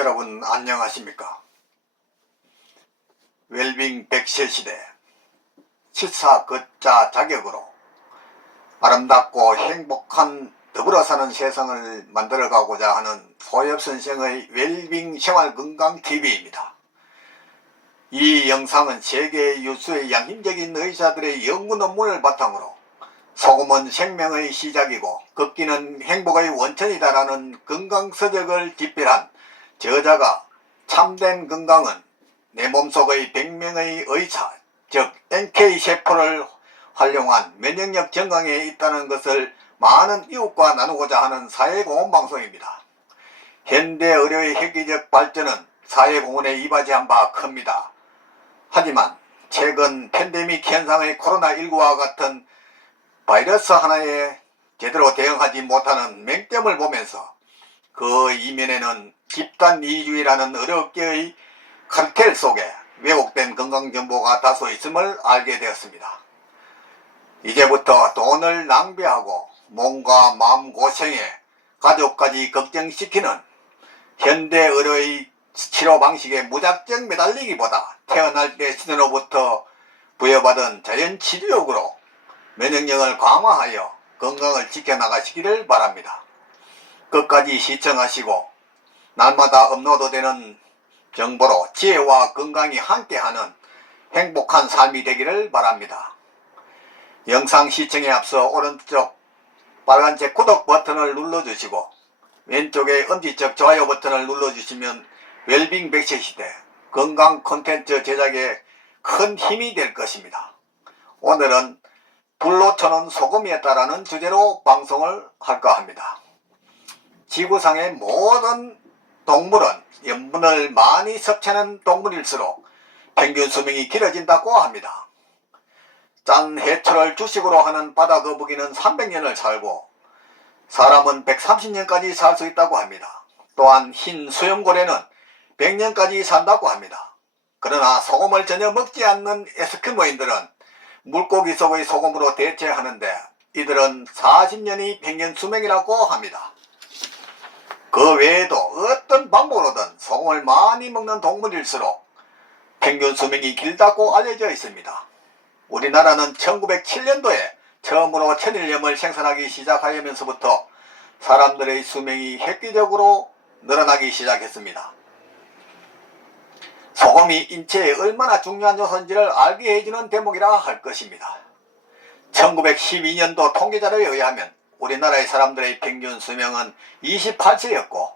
여러분 안녕하십니까? 웰빙 100세 시대 치사 걷자 자격으로 아름답고 행복한 더불어 사는 세상을 만들어가고자 하는 소엽선생의 웰빙 생활건강TV입니다. 이 영상은 세계 유수의 양심적인 의사들의 연구 논문을 바탕으로 소금은 생명의 시작이고 걷기는 행복의 원천이다라는 건강서적을 집필한 저자가 참된 건강은 내 몸속의 100명의 의사, 즉 NK세포를 활용한 면역력 증강에 있다는 것을 많은 이웃과 나누고자 하는 사회공헌방송입니다. 현대 의료의 획기적 발전은 사회공헌에 이바지한 바 큽니다. 하지만 최근 팬데믹 현상의 코로나19와 같은 바이러스 하나에 제대로 대응하지 못하는 맹점을 보면서 그 이면에는 집단 이주의라는 의료계의 카르텔 속에 왜곡된 건강정보가 다소 있음을 알게 되었습니다. 이제부터 돈을 낭비하고 몸과 마음 고생에 가족까지 걱정시키는 현대 의료의 치료 방식에 무작정 매달리기보다 태어날 때 신으로부터 부여받은 자연치료육으로 면역력을 강화하여 건강을 지켜나가시기를 바랍니다. 끝까지 시청하시고 날마다 업로드되는 정보로 지혜와 건강이 함께하는 행복한 삶이 되기를 바랍니다. 영상 시청에 앞서 오른쪽 빨간색 구독 버튼을 눌러주시고 왼쪽에 엄지척 좋아요 버튼을 눌러주시면 웰빙 100세 시대 건강 콘텐츠 제작에 큰 힘이 될 것입니다. 오늘은 불로 쳐는 소금이었다라는 주제로 방송을 할까 합니다. 지구상의 모든 동물은 염분을 많이 섭취하는 동물일수록 평균 수명이 길어진다고 합니다. 짠 해초를 주식으로 하는 바다 거북이는 300년을 살고 사람은 130년까지 살 수 있다고 합니다. 또한 흰 수염고래는 100년까지 산다고 합니다. 그러나 소금을 전혀 먹지 않는 에스키모인들은 물고기 속의 소금으로 대체하는데 이들은 40년이 평균 수명이라고 합니다. 그 외에도 어떤 방법으로든 소금을 많이 먹는 동물일수록 평균 수명이 길다고 알려져 있습니다. 우리나라는 1907년도에 처음으로 천일염을 생산하기 시작하면서부터 사람들의 수명이 획기적으로 늘어나기 시작했습니다. 소금이 인체에 얼마나 중요한 요소인지를 알게 해주는 대목이라 할 것입니다. 1912년도 통계자료에 의하면 우리나라의 사람들의 평균 수명은 28세였고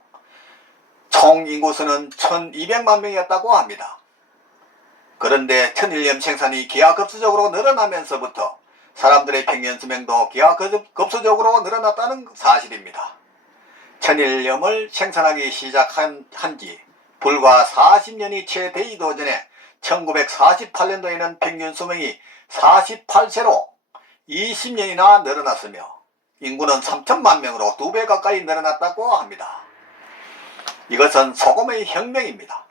총 인구수는 1200만 명이었다고 합니다. 그런데 천일염 생산이 기하급수적으로 늘어나면서부터 사람들의 평균 수명도 기하급수적으로 늘어났다는 사실입니다. 천일염을 생산하기 시작한 지 불과 40년이 채 되기도 전에 1948년도에는 평균 수명이 48세로 20년이나 늘어났으며 인구는 3천만 명으로 2배 가까이 늘어났다고 합니다. 이것은 소금의 혁명입니다.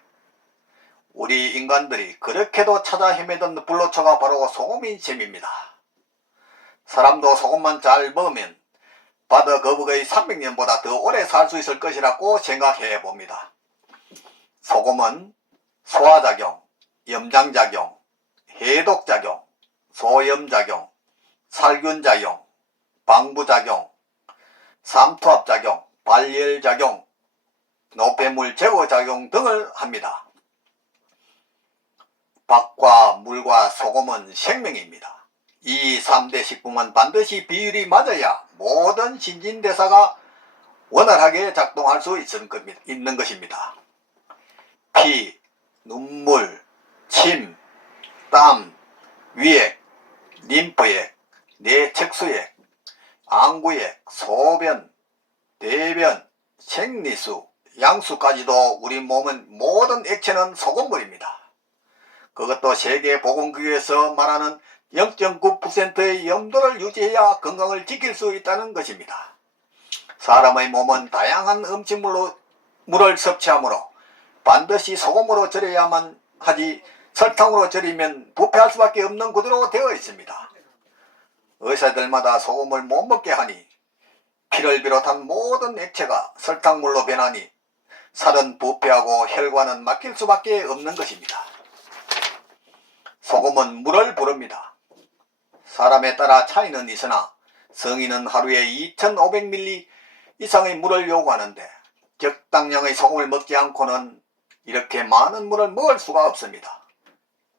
우리 인간들이 그렇게도 찾아 헤매던 불로초가 바로 소금인 셈입니다. 사람도 소금만 잘 먹으면 바다 거북의 300년보다 더 오래 살 수 있을 것이라고 생각해 봅니다. 소금은 소화작용, 염장작용, 해독작용, 소염작용, 살균작용, 방부작용, 삼투압작용, 발열작용, 노폐물 제거작용 등을 합니다. 밥과 물과 소금은 생명입니다. 이 3대 식품은 반드시 비율이 맞아야 모든 신진대사가 원활하게 작동할 수 있는 것입니다. 피, 눈물, 침, 땀, 위액, 림프액, 뇌척수액, 안구액, 소변, 대변, 생리수, 양수까지도 우리 몸은 모든 액체는 소금물입니다. 그것도 세계보건기구에서 말하는 0.9%의 염도를 유지해야 건강을 지킬 수 있다는 것입니다. 사람의 몸은 다양한 음식물을 섭취하므로 반드시 소금으로 절여야만 하지 설탕으로 절이면 부패할 수밖에 없는 구조로 되어 있습니다. 의사들마다 소금을 못 먹게 하니 피를 비롯한 모든 액체가 설탕물로 변하니 살은 부패하고 혈관은 막힐 수밖에 없는 것입니다. 소금은 물을 부릅니다. 사람에 따라 차이는 있으나 성인은 하루에 2500ml 이상의 물을 요구하는데 적당량의 소금을 먹지 않고는 이렇게 많은 물을 먹을 수가 없습니다.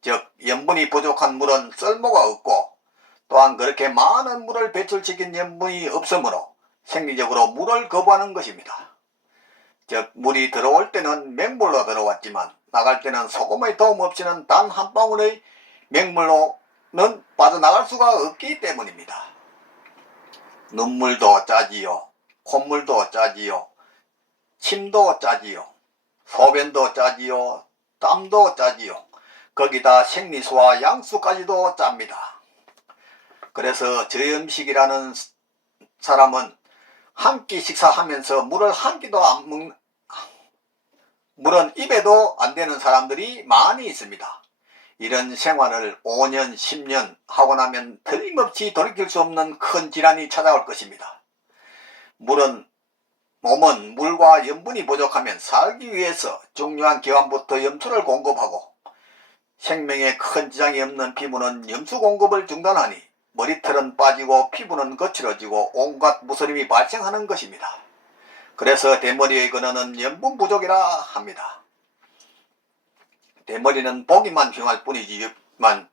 즉 염분이 부족한 물은 쓸모가 없고 또한 그렇게 많은 물을 배출시킨 염분이 없으므로 생리적으로 물을 거부하는 것입니다. 즉 물이 들어올 때는 맹물로 들어왔지만 나갈 때는 소금의 도움 없이는 단 한 방울의 맹물로는 빠져나갈 수가 없기 때문입니다. 눈물도 짜지요, 콧물도 짜지요, 침도 짜지요, 소변도 짜지요, 땀도 짜지요. 거기다 생리수와 양수까지도 짭니다. 그래서 저염식이라는 사람은 한 끼 식사하면서 물을 한 끼도 안 먹는, 물은 입에도 안 되는 사람들이 많이 있습니다. 이런 생활을 5년, 10년 하고 나면 틀림없이 돌이킬 수 없는 큰 질환이 찾아올 것입니다. 몸은 물과 염분이 부족하면 살기 위해서 중요한 기관부터 염수를 공급하고 생명에 큰 지장이 없는 피부는 염수 공급을 중단하니 머리털은 빠지고 피부는 거칠어지고 온갖 무서림이 발생하는 것입니다. 그래서 대머리의 근원은 염분 부족이라 합니다. 대머리는 보기만 흉할 뿐이지만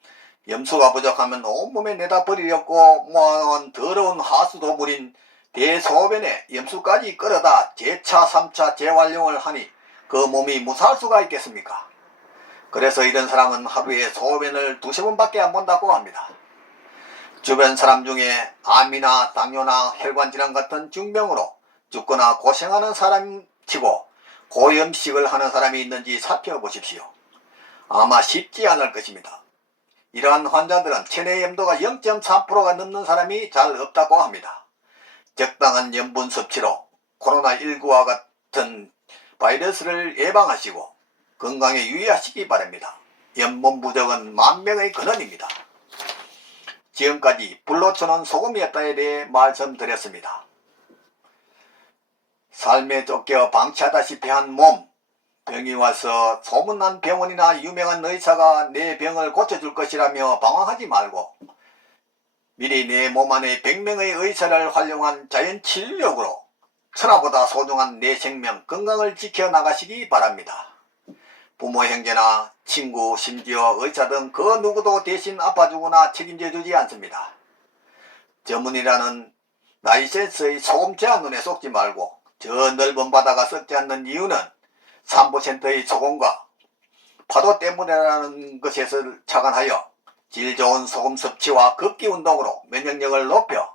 염수가 부족하면 온몸에 내다 버리려고 모아놓은 더러운 하수도물인 대소변에 염수까지 끌어다 재차 3차 재활용을 하니 그 몸이 무사할 수가 있겠습니까? 그래서 이런 사람은 하루에 소변을 2~3번밖에 안 본다고 합니다. 주변 사람 중에 암이나 당뇨나 혈관질환 같은 중병으로 죽거나 고생하는 사람 치고 고염식을 하는 사람이 있는지 살펴보십시오. 아마 쉽지 않을 것입니다. 이러한 환자들은 체내 염도가 0.3%가 넘는 사람이 잘 없다고 합니다. 적당한 염분 섭취로 코로나19와 같은 바이러스를 예방하시고 건강에 유의하시기 바랍니다. 염분 부족은 만병의 근원입니다. 지금까지 불로초는 소금이었다에 대해 말씀드렸습니다. 삶에 쫓겨 방치하다시피 한 몸, 병이 와서 소문난 병원이나 유명한 의사가 내 병을 고쳐줄 것이라며 방황하지 말고 미리 내 몸 안에 100명의 의사를 활용한 자연치유력으로 천하보다 소중한 내 생명, 건강을 지켜나가시기 바랍니다. 부모, 형제나 친구, 심지어 의사 등 그 누구도 대신 아파주거나 책임져주지 않습니다. 저문이라는 라이센스의 소금 제한 눈에 속지 말고 저 넓은 바다가 썩지 않는 이유는 3%의 소금과 파도 때문이라는 것에서 착안하여 질 좋은 소금 섭취와 걷기 운동으로 면역력을 높여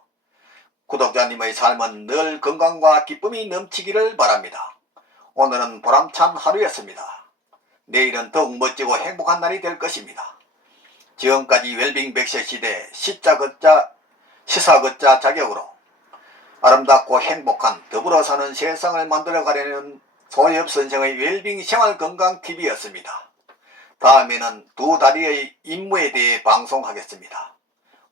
구독자님의 삶은 늘 건강과 기쁨이 넘치기를 바랍니다. 오늘은 보람찬 하루였습니다. 내일은 더욱 멋지고 행복한 날이 될 것입니다. 지금까지 웰빙 100세 시대 시사 걷자 자격으로 아름답고 행복한 더불어 사는 세상을 만들어 가려는 소엽 선생의 웰빙 생활건강TV였습니다. 다음에는 두 다리의 임무에 대해 방송하겠습니다.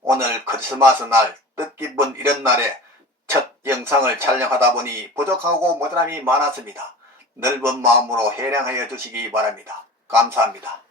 오늘 크리스마스 날 뜻깊은 이런 날에 첫 영상을 촬영하다 보니 부족하고 모자람이 많았습니다. 넓은 마음으로 해량하여 주시기 바랍니다. 감사합니다.